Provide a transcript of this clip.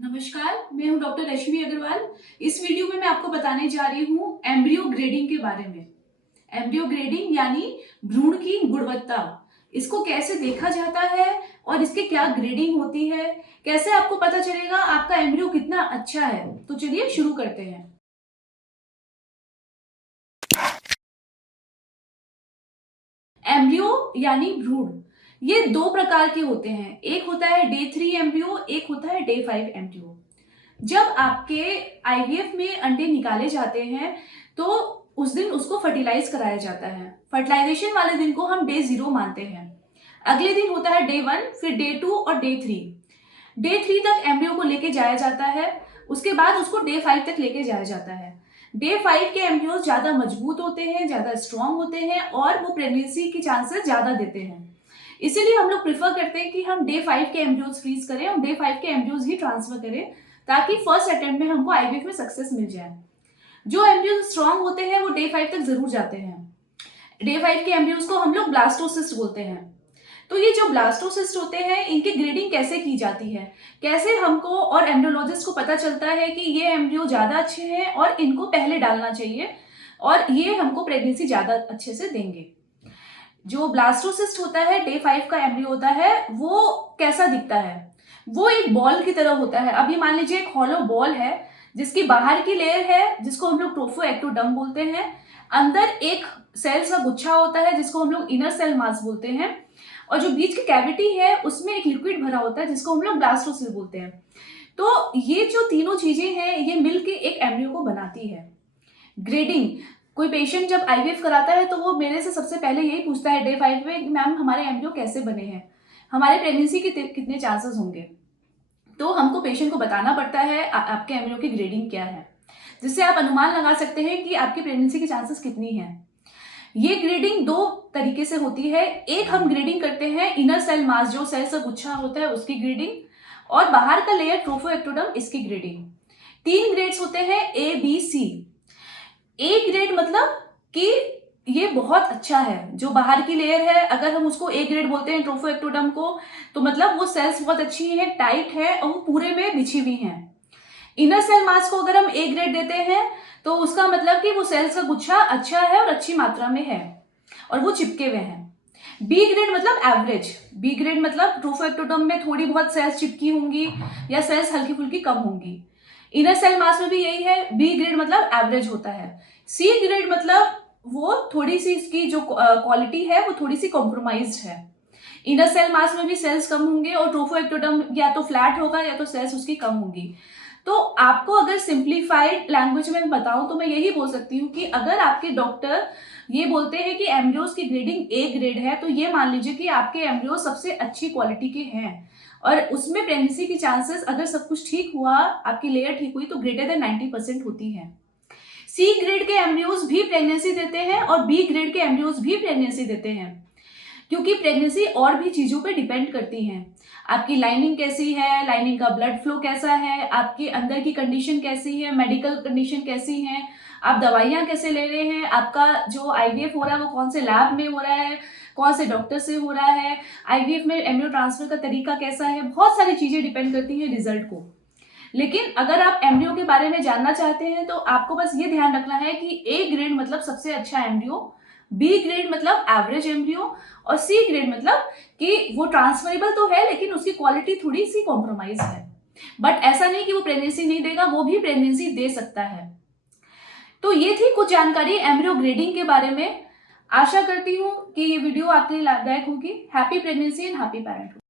नमस्कार, मैं हूं डॉक्टर रश्मि अग्रवाल। इस वीडियो में मैं आपको बताने जा रही हूं एम्ब्रियो ग्रेडिंग के बारे में। एम्ब्रियो ग्रेडिंग यानी भ्रूण की गुणवत्ता, इसको कैसे देखा जाता है और इसके क्या ग्रेडिंग होती है, कैसे आपको पता चलेगा आपका एम्ब्रियो कितना अच्छा है। तो चलिए शुरू करते हैं। एम्ब्रियो यानी भ्रूण, ये दो प्रकार के होते हैं। एक होता है डे 3 एम्ब्रियो, एक होता है डे 5 एम्ब्रियो। जब आपके आईवीएफ में अंडे निकाले जाते हैं तो उस दिन उसको फर्टिलाइज कराया जाता है। फर्टिलाइजेशन वाले दिन को हम डे 0 मानते हैं। अगले दिन होता है डे 1, फिर डे 2 और डे 3। डे 3 तक एम्ब्रियो को लेके जाया जाता है, उसके बाद उसको डे 5 तक लेके जाया जाता है। डे 5 के एम्ब्रियोज ज्यादा मजबूत होते हैं, ज्यादा स्ट्रांग होते हैं और वो प्रेगनेंसी की चांसेस ज्यादा देते हैं। इसीलिए हम लोग प्रेफर करते हैं कि हम डे 5 के एम्ब्रियोज फ्रीज करें और डे 5 के एम्ब्रियोज ही ट्रांसफर करें, ताकि फर्स्ट अटेम्प्ट में हमको आईवीएफ में सक्सेस मिल जाए। जो एम्ब्रियोज स्ट्रांग होते हैं वो डे 5 तक जरूर जाते हैं। डे 5 के एम्ब्रियोज को हम लोग ब्लास्टोसिस्ट बोलते हैं। तो ये जो ब्लास्टोसिस्ट होते हैं, इनकी ग्रेडिंग कैसे की जाती है, कैसे हमको और एम्ब्रियोलॉजिस्ट को पता चलता है कि ये एम्ब्रियो ज्यादा अच्छे हैं और इनको पहले डालना चाहिए और ये हमको प्रेगनेंसी ज्यादा अच्छे से देंगे। जो ब्लास्टोसिस्ट होता है, डे 5 का एम्ब्रियो होता है, वो कैसा दिखता है? वो एक बॉल की तरह होता है। अभी मान लीजिए एक हॉलो बॉल है जिसकी बाहर की लेयर है जिसको हम लोग ट्रोफोएक्टोडर्म बोलते हैं। अंदर एक सेल्स का गुच्छा होता है जिसको हम लोग इनर सेल मास बोलते हैं, और जो बीच की कैविटी है उसमें एक लिक्विड भरा होता है जिसको हम लोग ब्लास्टोसिस्ट बोलते हैं। तो ये जो तीनों चीजें हैं ये मिलके एक एम्ब्रियो को बनाती है। ग्रेडिंग, कोई पेशेंट जब आईवीएफ कराता है तो वो मेरे से सबसे पहले यही पूछता है डे 5 में, मैम हमारे एम्ब्रियो कैसे बने हैं, हमारे प्रेगनेंसी के कितने चांसेस होंगे। तो हमको पेशेंट को बताना पड़ता है आपके एम्ब्रियो की ग्रेडिंग क्या है, जिससे आप अनुमान लगा सकते हैं कि आपकी प्रेगनेंसी की चांसेस कितनी है। ये ग्रेडिंग दो तरीके से होती है। एक हम ग्रेडिंग करते हैं इनर सेल मास, जो सेल का गुच्छा होता है उसकी ग्रेडिंग, और बाहर का लेयर ट्रोफोएक्टोडर्म, इसकी ग्रेडिंग। 3 ग्रेड्स होते हैं, A B C. A grade मतलब कि ये बहुत अच्छा है। जो बाहर की लेयर है, अगर हम उसको ए ग्रेड बोलते हैं ट्रोफोएक्टोडर्म को, तो मतलब वो सेल्स बहुत अच्छी है, टाइट है और वो पूरे में बिछी हुई हैं। इनर सेल मास को अगर हम ए ग्रेड देते हैं तो उसका मतलब कि वो सेल्स का गुच्छा अच्छा है और अच्छी मात्रा में है और वो चिपके हुए हैं। बी ग्रेड मतलब एवरेज। बी ग्रेड मतलब ट्रोफोएक्टोडर्म में थोड़ी बहुत सेल्स चिपकी होंगी या सेल्स हल्की फुल्की कम होंगी। इनर सेल मास में भी यही है। बी ग्रेड मतलब एवरेज होता है। सी ग्रेड मतलब वो थोड़ी सी, इसकी जो क्वालिटी है वो थोड़ी सी कॉम्प्रोमाइज्ड है। इनर सेल मास में भी सेल्स कम होंगे और ट्रोफोएक्टोडर्म या तो फ्लैट होगा या तो सेल्स उसकी कम होंगी। तो आपको अगर सिंप्लीफाइड लैंग्वेज में बताऊं तो मैं यही बोल सकती हूँ कि अगर आपके डॉक्टर ये बोलते हैं कि एम्ब्रियोज की ग्रेडिंग ए ग्रेड है, तो ये मान लीजिए कि आपके एम्ब्रियो सबसे अच्छी क्वालिटी के हैं और उसमें प्रेगनेंसी की चांसेस, अगर सब कुछ ठीक हुआ, आपकी लेयर ठीक हुई, तो ग्रेटर देन 90% होती है। सी ग्रेड के एम्ब्रियोज भी प्रेगनेंसी देते हैं और बी ग्रेड के एम्ब्रियोज भी प्रेगनेंसी देते हैं, क्योंकि प्रेगनेंसी और भी चीजों पे डिपेंड करती है। आपकी लाइनिंग कैसी है, लाइनिंग का ब्लड फ्लो कैसा है, आपके अंदर की कंडीशन कैसी है, मेडिकल कंडीशन कैसी है, आप दवाइयां कैसे ले रहे हैं, आपका जो आईवीएफ हो रहा है वो कौन से लैब में हो रहा है, कौन से डॉक्टर से हो रहा है, आईवीएफ में एम्ब्रियो ट्रांसफर का तरीका कैसा है, बहुत सारी चीजें डिपेंड करती है रिजल्ट को। लेकिन अगर आप एम्ब्रियो के बारे में जानना चाहते हैं तो आपको बस ये ध्यान रखना है कि ए ग्रेड मतलब सबसे अच्छा एम्ब्रियो, बी ग्रेड मतलब एवरेज एम्ब्रियो, और सी ग्रेड मतलब कि वो ट्रांसफरेबल तो है लेकिन उसकी क्वालिटी थोड़ी सी कॉम्प्रोमाइज है। बट ऐसा नहीं कि वो प्रेगनेंसी नहीं देगा, वो भी प्रेगनेंसी दे सकता है। तो ये थी कुछ जानकारी एम्ब्रियो ग्रेडिंग के बारे में। आशा करती हूँ कि ये वीडियो आपके लिए लाभदायक होगी। Happy pregnancy and happy parenthood.